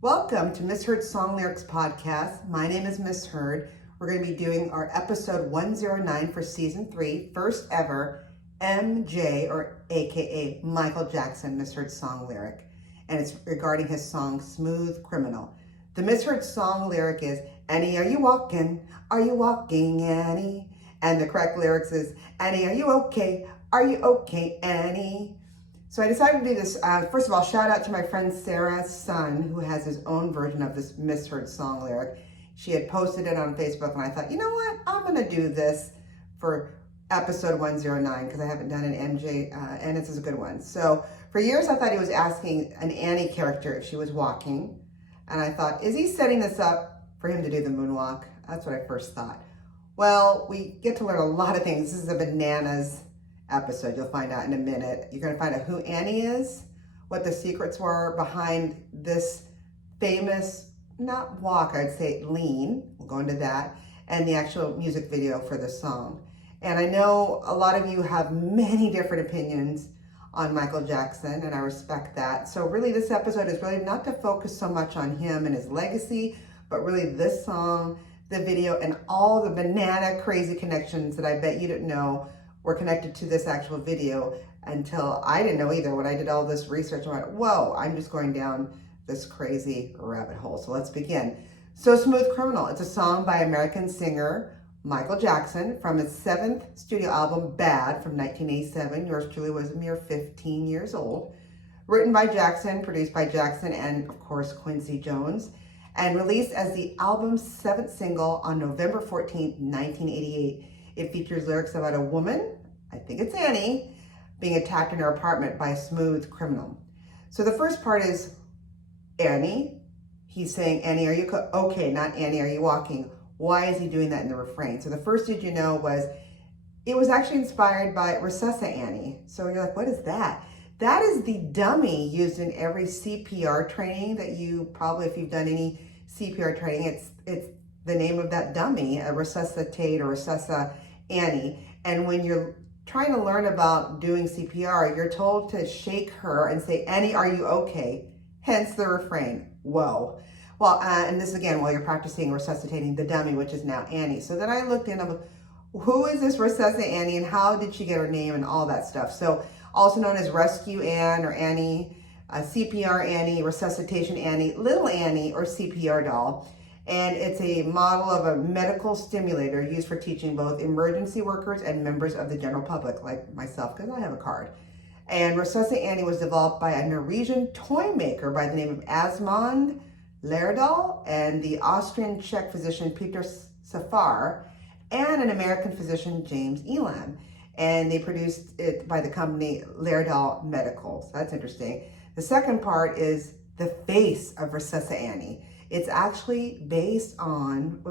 Welcome to Misheard Song Lyrics Podcast. My name is Misheard. We're going to be doing our episode 109 for season 3, first ever MJ or AKA Michael Jackson misheard song lyric. And it's regarding his song Smooth Criminal. The misheard song lyric is, Annie, are you walking? Are you walking, Annie? And the correct lyrics is, Annie, are you okay? Are you okay, Annie? So I decided to do this. First of all, shout out to my friend Sarah's son, who has his own version of this misheard song lyric. She had posted it on Facebook, and I thought, you know what? I'm going to do this for episode 109 because I haven't done an MJ, and this is a good one. So for years, I thought he was asking an Annie character if she was walking. And I thought, is he setting this up for him to do the moonwalk? That's what I first thought. Well, we get to learn a lot of things. This is a bananas episode. You'll find out in a minute. You're going to find out who Annie is, what the secrets were behind this famous, not walk, I'd say lean. We'll go into that, and the actual music video for the song. And I know a lot of you have many different opinions on Michael Jackson, and I respect that. So really this episode is really not to focus so much on him and his legacy, but really this song, the video, and all the banana crazy connections that I bet you didn't know were connected to this actual video until I didn't know either. When I did all this research, I went, whoa, I'm just going down this crazy rabbit hole. So let's begin. So Smooth Criminal, it's a song by American singer Michael Jackson from his 7th studio album, Bad, from 1987. Yours truly was a mere 15 years old. Written by Jackson, produced by Jackson, and of course, Quincy Jones, and released as the album's 7th single on November 14th, 1988. It features lyrics about a woman, I think it's Annie, being attacked in her apartment by a smooth criminal. So the first part is Annie. He's saying, Annie, are you okay? Not Annie, are you walking? Why is he doing that in the refrain? So the first did you know was, it was actually inspired by Recessa Annie. So you're like, what is that? That is the dummy used in every CPR training that you probably, if you've done any CPR training, it's the name of that dummy, a resuscitate or Recessa Annie. And when you're trying to learn about doing CPR, you're told to shake her and say, Annie, are you okay? Hence the refrain, whoa. Well, and this again, while you're practicing resuscitating the dummy, which is now Annie. So then I looked in, who is this Recessa Annie and how did she get her name and all that stuff? So also known as Rescue Ann or Annie, CPR Annie, Resuscitation Annie, Little Annie, or CPR doll. And it's a model of a medical stimulator used for teaching both emergency workers and members of the general public, like myself, because I have a card. And Recessa Annie was developed by a Norwegian toy maker by the name of Asmund Lerdahl and the Austrian-Czech physician Peter Safar and an American physician, James Elam. And they produced it by the company Lerdahl Medical. So that's interesting. The second part is the face of Recessa Annie. It's actually based on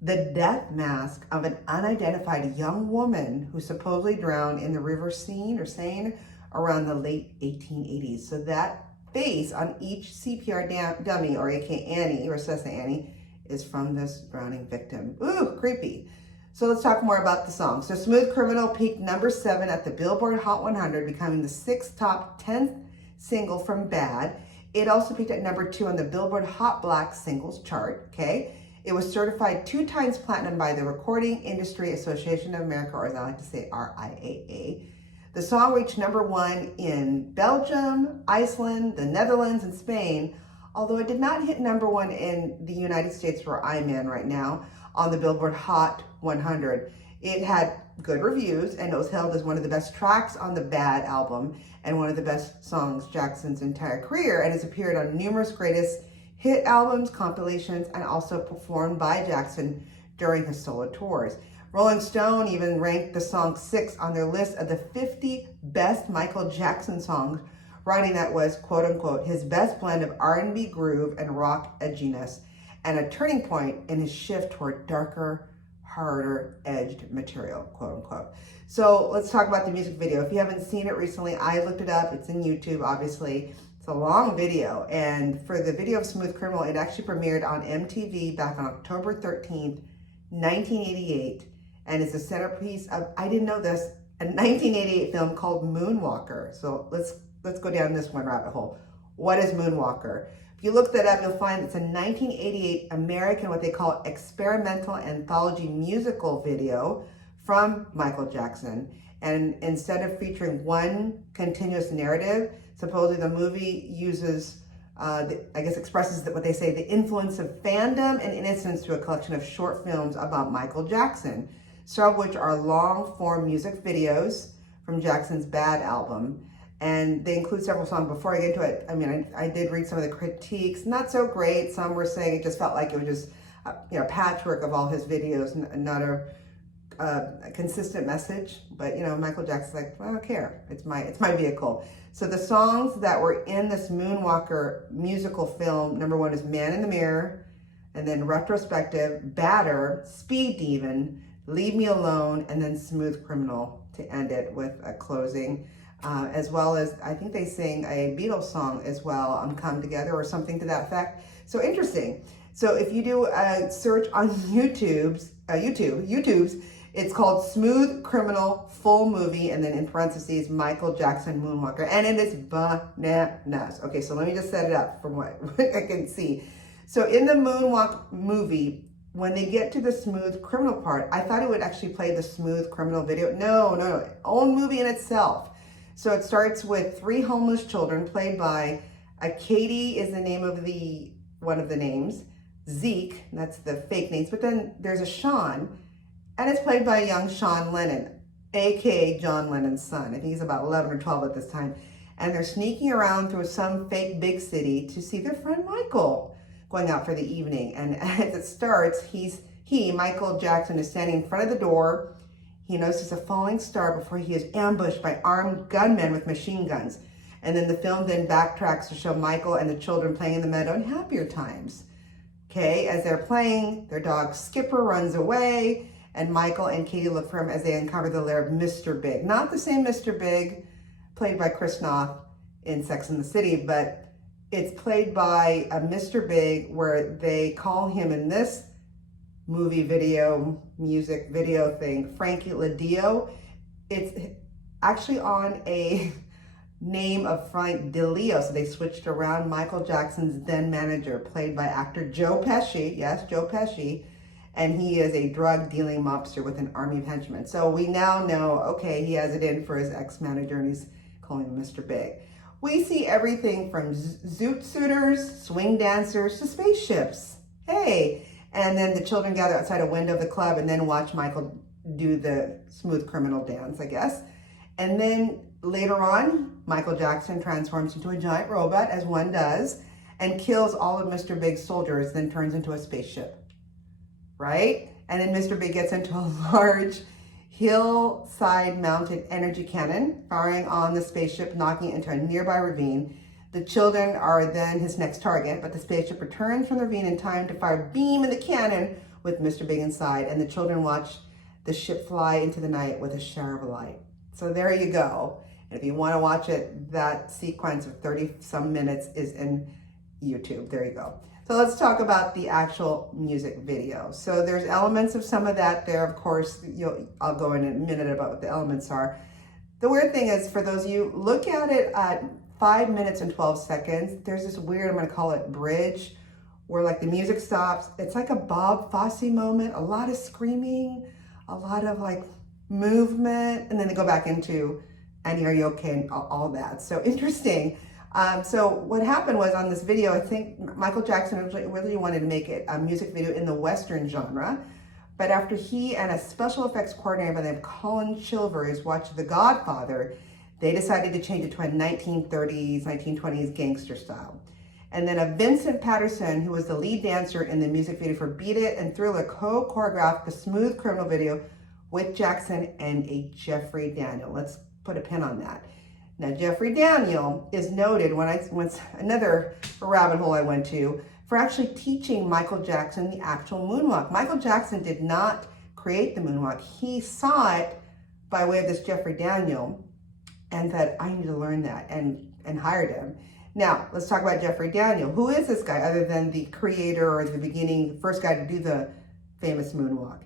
the death mask of an unidentified young woman who supposedly drowned in the river Seine around the late 1880s. So that face on each CPR dummy, or aka Annie, or Recessa Annie, is from this drowning victim. Ooh, creepy. So let's talk more about the song. So Smooth Criminal peaked number 7 at the Billboard Hot 100, becoming the 6th top 10th single from Bad. It also peaked at number 2 on the Billboard Hot Black Singles chart, okay? It was certified 2 times platinum by the Recording Industry Association of America, or as I like to say, RIAA. The song reached number 1 in Belgium, Iceland, the Netherlands, and Spain, although it did not hit number 1 in the United States, where I'm in right now, on the Billboard Hot 100. It had good reviews, and it was hailed as one of the best tracks on the Bad album and one of the best songs Jackson's entire career, and has appeared on numerous greatest hit albums, compilations, and also performed by Jackson during his solo tours. Rolling Stone even ranked the song 6th on their list of the 50 best Michael Jackson songs, writing that was, quote unquote, his best blend of R&B groove and rock edginess, and a turning point in his shift toward darker, harder edged material, quote unquote. So let's talk about the music video. If you haven't seen it recently, I looked it up. It's in YouTube, obviously. It's a long video. And for the video of Smooth Criminal, it actually premiered on MTV back on October 13th, 1988. And it's a centerpiece of, I didn't know this, a 1988 film called Moonwalker. So let's go down this one rabbit hole. What is Moonwalker? If you look that up, you'll find it's a 1988 American, what they call experimental anthology musical video from Michael Jackson. And instead of featuring one continuous narrative, supposedly the movie uses, expresses what they say, the influence of fandom and innocence to a collection of short films about Michael Jackson, several of which are long-form music videos from Jackson's Bad album. And they include several songs. Before I get into it, I did read some of the critiques. Not so great. Some were saying it just felt like it was just, patchwork of all his videos, not a consistent message. But Michael Jackson's like, well, I don't care. It's my vehicle. So the songs that were in this Moonwalker musical film, number one is Man in the Mirror, and then Retrospective, Batter, Speed Demon, Leave Me Alone, and then Smooth Criminal to end it with a closing. As well as, I think they sing a Beatles song as well, Come Together or something to that effect. So interesting. So if you do a search on YouTube's, it's called Smooth Criminal Full Movie, and then in parentheses, Michael Jackson Moonwalker. And it is bananas. Okay, so let me just set it up from what I can see. So in the Moonwalk movie, when they get to the Smooth Criminal part, I thought it would actually play the Smooth Criminal video. No, own movie in itself. So it starts with three homeless children played by Katie is the name of one of the names, Zeke, that's the fake names, but then there's a Sean, and it's played by a young Sean Lennon, aka John Lennon's son. I think he's about 11 or 12 at this time. And they're sneaking around through some fake big city to see their friend Michael going out for the evening. And as it starts, Michael Jackson, is standing in front of the door. He notices a falling star before he is ambushed by armed gunmen with machine guns. And then the film then backtracks to show Michael and the children playing in the meadow in happier times. Okay, as they're playing, their dog Skipper runs away, and Michael and Katie look for him as they uncover the lair of Mr. Big. Not the same Mr. Big played by Chris Noth in Sex and the City, but it's played by a Mr. Big where they call him in this movie video, music video thing, Frankie LaDio. It's actually on a name of Frank DeLeo, so they switched around. Michael Jackson's then manager, played by actor Joe Pesci, yes, Joe Pesci, and he is a drug-dealing mobster with an army of henchmen. So we now know, okay, he has it in for his ex-manager, and he's calling him Mr. Big. We see everything from zoot suiters, swing dancers, to spaceships. Hey! And then the children gather outside a window of the club and then watch Michael do the Smooth Criminal dance, I guess. And then later on, Michael Jackson transforms into a giant robot, as one does, and kills all of Mr. Big's soldiers, then turns into a spaceship, right? And then Mr. Big gets into a large hillside-mounted energy cannon, firing on the spaceship, knocking it into a nearby ravine. The children are then his next target, but the spaceship returns from the ravine in time to fire a beam in the cannon with Mr. Big inside, and the children watch the ship fly into the night with a shower of light. So there you go. And if you want to watch it, that sequence of 30-some minutes is in YouTube. There you go. So let's talk about the actual music video. So there's elements of some of that there. Of course, I'll go in a minute about what the elements are. The weird thing is, for those of you, look at it at 5 minutes and 12 seconds. There's this weird, I'm going to call it bridge, where like the music stops. It's like a Bob Fosse moment, a lot of screaming, a lot of like movement, and then they go back into Annie, are you okay? And all that. So interesting. So what happened was, on this video, I think Michael Jackson really wanted to make it a music video in the Western genre. But after he and a special effects coordinator by the name of Colin Chilvers watched The Godfather, they decided to change it to a 1930s, 1920s gangster style. And then Vincent Patterson, who was the lead dancer in the music video for Beat It and Thriller, co-choreographed the Smooth Criminal video with Jackson and a Jeffrey Daniel. Let's put a pin on that. Now, Jeffrey Daniel is noted, another rabbit hole I went to, for actually teaching Michael Jackson the actual moonwalk. Michael Jackson did not create the moonwalk. He saw it by way of this Jeffrey Daniel and said, I need to learn that, and hired him. Now, let's talk about Jeffrey Daniel. Who is this guy other than the creator or the first guy to do the famous moonwalk?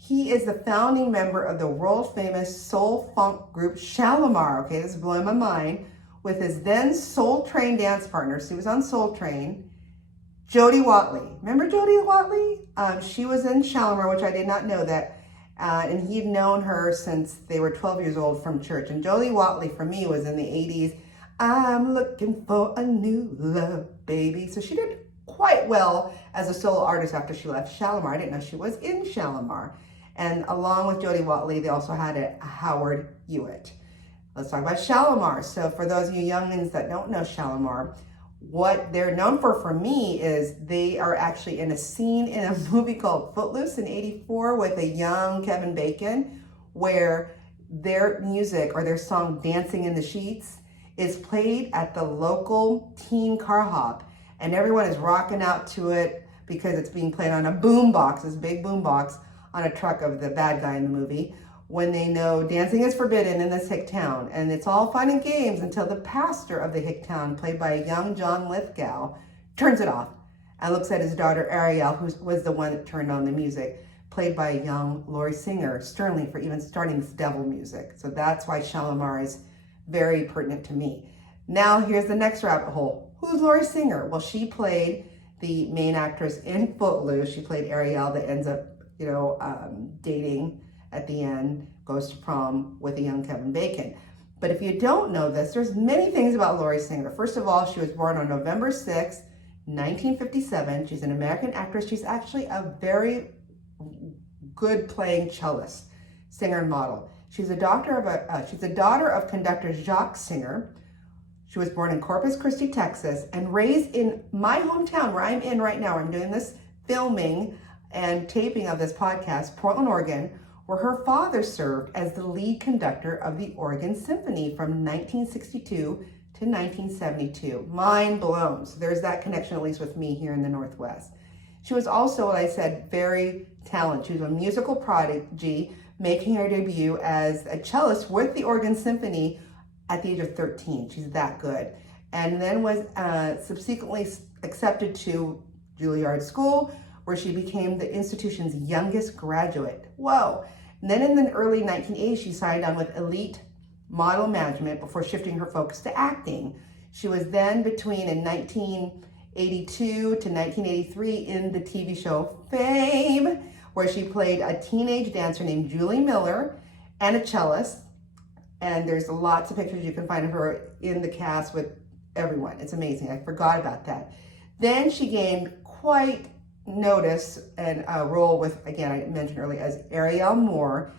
He is the founding member of the world famous soul funk group Shalimar. Okay, this is blowing my mind. With his then Soul Train dance partner. So he was on Soul Train. Jody Watley. Remember Jody Watley? She was in Shalimar, which I did not know that. And he'd known her since they were 12 years old from church. And Jody Watley, for me, was in the 80s. I'm looking for a new love, baby. So she did quite well as a solo artist after she left Shalimar. I didn't know she was in Shalimar. And along with Jody Watley, they also had a Howard Hewitt. Let's talk about Shalimar. So for those of you youngins that don't know Shalimar, what they're known for me, is they are actually in a scene in a movie called Footloose in '84 with a young Kevin Bacon, where their music or their song Dancing in the Sheets is played at the local teen car hop, and everyone is rocking out to it because it's being played on a boom box, this big boom box on a truck of the bad guy in the movie, when they know dancing is forbidden in this hick town. And it's all fun and games until the pastor of the hick town, played by a young John Lithgow, turns it off and looks at his daughter Ariel, who was the one that turned on the music, played by a young Laurie Singer, sternly for even starting this devil music. So that's why Shalimar is very pertinent to me. Now here's the next rabbit hole. Who's Laurie Singer? Well, she played the main actress in Footloose. She played Ariel that ends up, dating at the end, goes to prom with a young Kevin Bacon. But if you don't know this, there's many things about Laurie Singer. First of all, she was born on November 6th, 1957. She's an American actress. She's actually a very good playing cellist, singer, and model. She's a daughter of conductor Jacques Singer. She was born in Corpus Christi, Texas, and raised in my hometown, where I'm in right now. I'm doing this filming and taping of this podcast, Portland, Oregon, where her father served as the lead conductor of the Oregon Symphony from 1962 to 1972. Mind blown. So there's that connection, at least with me here in the Northwest. She was also, what I said, very talented. She was a musical prodigy, making her debut as a cellist with the Oregon Symphony at the age of 13. She's that good. And then was subsequently accepted to Juilliard School, where she became the institution's youngest graduate. Whoa. And then in the early 1980s, she signed on with Elite Model Management before shifting her focus to acting. She was then in 1982 to 1983 in the TV show Fame, where she played a teenage dancer named Julie Miller and a cellist. And there's lots of pictures you can find of her in the cast with everyone. It's amazing. I forgot about that. Then she gained quite notice and a role with, again, I mentioned earlier, as Ariel Moore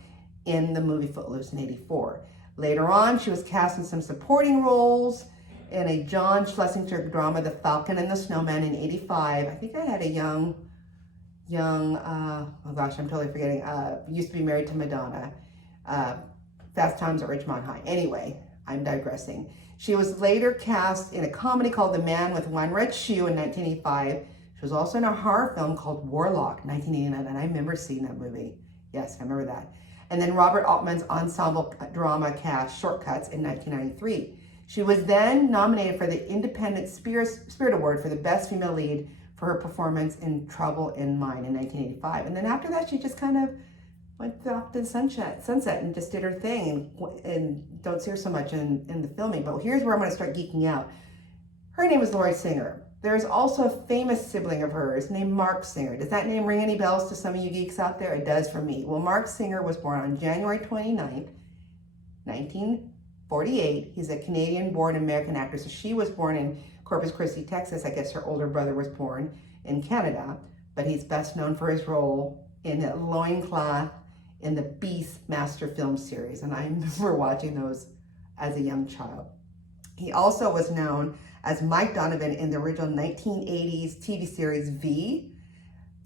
in the movie Footloose in '84. Later on, she was cast in some supporting roles in a John Schlesinger drama, The Falcon and the Snowman, in '85. I think I had a young, oh gosh, I'm totally forgetting, used to be married to Madonna, Fast Times at Ridgemont High. Anyway, I'm digressing. She was later cast in a comedy called The Man with One Red Shoe in 1985. She was also in a horror film called Warlock, 1989, and I remember seeing that movie. Yes, I remember that. And then Robert Altman's ensemble drama cast Shortcuts in 1993. She was then nominated for the Independent Spirit Award for the Best Female Lead for her performance in Trouble in Mind in 1985. And then after that, she just kind of went off to the sunset and just did her thing, and don't see her so much in the filming. But here's where I'm going to start geeking out. Her name is Laurie Singer. There's also a famous sibling of hers named Mark Singer. Does that name ring any bells to some of you geeks out there? It does for me. Well, Mark Singer was born on January 29th, 1948. He's a Canadian-born American actor. So she was born in Corpus Christi, Texas. I guess her older brother was born in Canada, but he's best known for his role in a loincloth in the Beastmaster film series. And I remember watching those as a young child. He also was known as Mike Donovan in the original 1980s TV series V,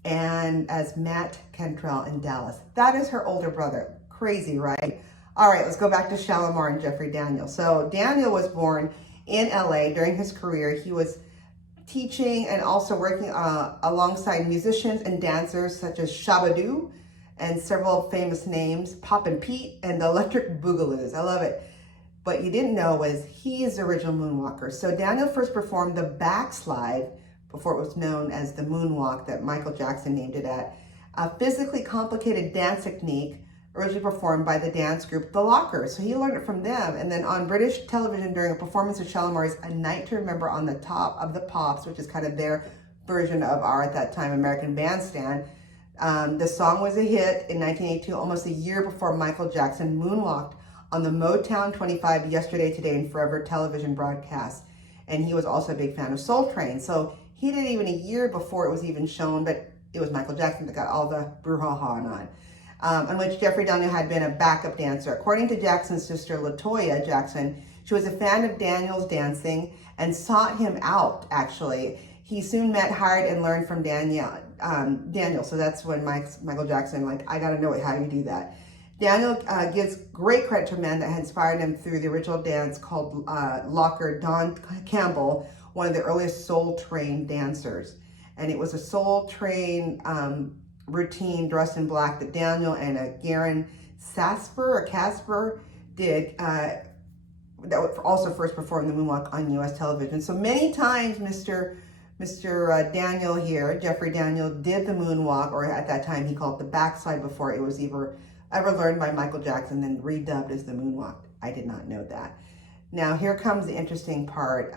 and as Matt Cantrell in Dallas. That is her older brother. Crazy, right? All right, let's go back to Shalimar and Jeffrey Daniel. So Daniel was born in LA. During his career, he was teaching and also working alongside musicians and dancers such as Shabadoo and several famous names, Pop and Pete and the Electric Boogaloos. I love it. What you didn't know was he is the original moonwalker. So Daniel first performed the backslide before it was known as the moonwalk that Michael Jackson named it at. A physically complicated dance technique originally performed by the dance group The Lockers. So he learned it from them. And then on British television during a performance of Shalimar's A Night to Remember on the Top of the Pops, which is kind of their version of our, at that time, American Bandstand. The song was a hit in 1982, almost a year before Michael Jackson moonwalked on the Motown 25 Yesterday, Today, and Forever television broadcast. And he was also a big fan of Soul Train. So he did it even a year before it was even shown, but it was Michael Jackson that got all the brouhaha on which Jeffrey Daniel had been a backup dancer. According to Jackson's sister, LaToya Jackson, she was a fan of Daniel's dancing and sought him out, actually. He soon met, hired, and learned from Daniel. So that's when Michael Jackson, like, I gotta know how you do that. Daniel gives great credit to a man that had inspired him through the original dance called Locker, Don Campbell, one of the earliest Soul Train dancers. And it was a Soul Train routine dressed in black that Daniel and Garen Casper did, that would also first perform the moonwalk on U.S. television. So many times Mr. Daniel here, Jeffrey Daniel, did the moonwalk, or at that time he called it the backslide before it was ever learned by Michael Jackson, then redubbed as the moonwalk. I did not know that. Now here comes the interesting part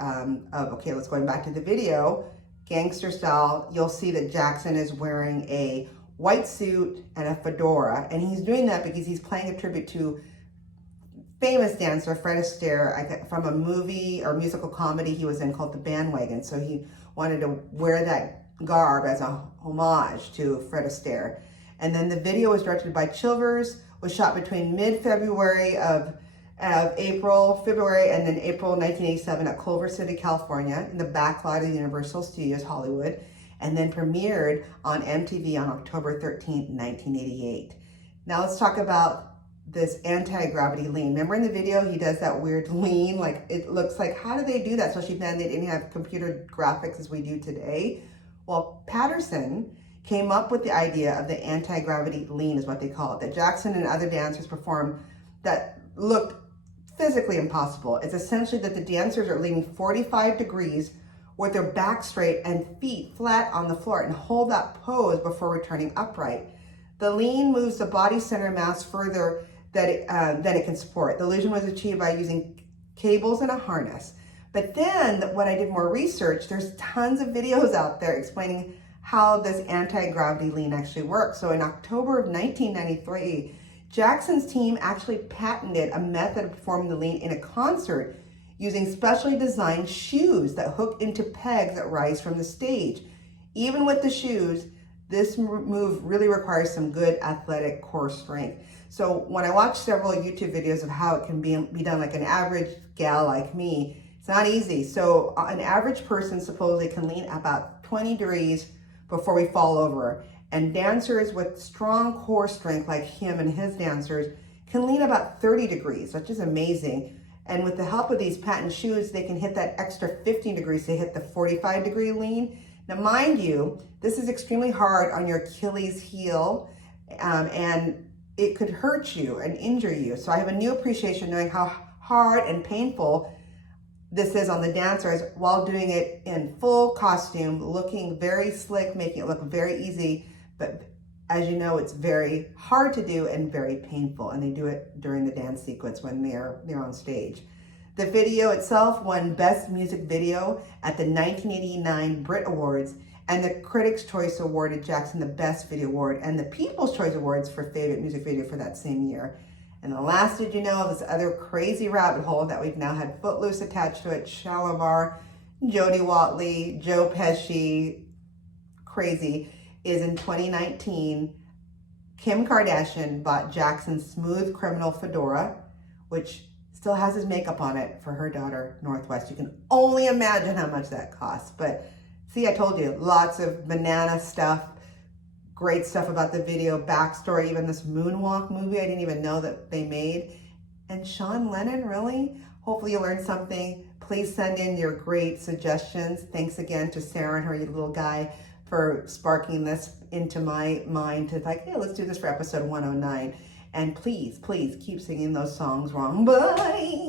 okay, let's go back to the video. Gangster style, you'll see that Jackson is wearing a white suit and a fedora, and he's doing that because he's playing a tribute to famous dancer Fred Astaire from a movie or musical comedy he was in called The Bandwagon. So he wanted to wear that garb as a homage to Fred Astaire. And then the video was directed by Chilvers, was shot between mid-February February and then April 1987 at Culver City, California, in the back lot of Universal Studios Hollywood, and then premiered on MTV on October 13th, 1988. Now let's talk about this anti-gravity lean. Remember in the video, he does that weird lean, like it looks like, how do they do that? Especially then they didn't have computer graphics as we do today. Well, Patterson came up with the idea of the anti-gravity lean is what they call it, that Jackson and other dancers performed that looked physically impossible. It's essentially that the dancers are leaning 45 degrees with their back straight and feet flat on the floor and hold that pose before returning upright. The lean moves the body center mass further than it can support. The illusion was achieved by using cables and a harness. But then when I did more research, there's tons of videos out there explaining how this anti-gravity lean actually works. So in October of 1993, Jackson's team actually patented a method of performing the lean in a concert using specially designed shoes that hook into pegs that rise from the stage. Even with the shoes, this move really requires some good athletic core strength. So when I watched several YouTube videos of how it can be done, like an average gal like me, it's not easy. So an average person supposedly can lean about 20 degrees before we fall over. And dancers with strong core strength like him and his dancers can lean about 30 degrees, which is amazing. And with the help of these patent shoes, they can hit that extra 15 degrees to hit the 45 degree lean. Now, mind you, this is extremely hard on your Achilles heel, and it could hurt you and injure you. So I have a new appreciation knowing how hard and painful this is on the dancers while doing it in full costume, looking very slick, making it look very easy. But as you know, it's very hard to do and very painful. And they do it during the dance sequence when they're on stage. The video itself won Best Music Video at the 1989 Brit Awards, and the Critics' Choice awarded Jackson the Best Video Award and the People's Choice Awards for Favorite Music Video for that same year. And the last, did you know, this other crazy rabbit hole that we've now had Footloose attached to it, Shalimar, Jody Watley, Joe Pesci, crazy, is in 2019, Kim Kardashian bought Jackson's smooth criminal fedora, which still has his makeup on it for her daughter, Northwest. You can only imagine how much that costs. But see, I told you, lots of banana stuff, great stuff about the video, backstory, even this moonwalk movie I didn't even know that they made. And Sean Lennon, really? Hopefully you learned something. Please send in your great suggestions. Thanks again to Sarah and her little guy for sparking this into my mind to like, hey, let's do this for episode 109. And please, please keep singing those songs wrong. Bye.